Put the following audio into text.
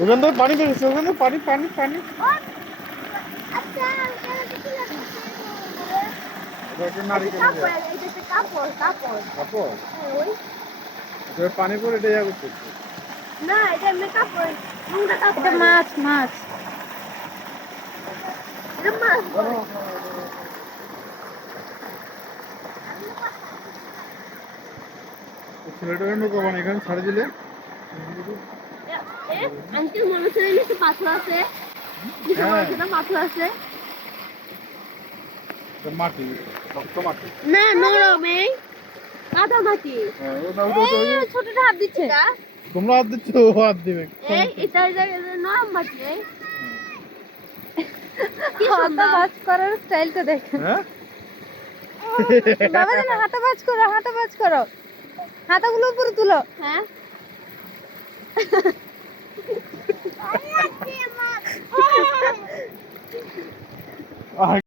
ওখান থেকে পানি বেরোচ্ছে, ওখানে পানি পানি পানি। এটা একটা নারিকেল কাপড় কাপড় কাপড়, ওই এটা পানি পরে এটা ইয়া করতেছে। না এটা মেকআপ করে নোংরা কাপড় এটা মাছ মাছ। এটা মাছ ছেলেটাকে নৌকা বানিয়ে এখানে ছাড়ে দিলে আঙ্কেল মনে হচ্ছে একটু পাথর আছে পাথর আছে এটা মাটি, শক্ত মাটি। না নরম এই কাদা মাটি হ্যাঁ, ওটা ওটা ওটা ওই যে ছোটটা হাত দিচ্ছে। তোমরা হাত দিচ্ছ, ও হাত দিবে। এই এটা নরম মাটি এই হাতা বাজ করার স্টাইলটা দেখেন। হ্যাঁ বাবা জানো হাতা বাজ করো, হাতা বাজ করো, হাতাগুলো উপরে তুলো। হ্যাঁ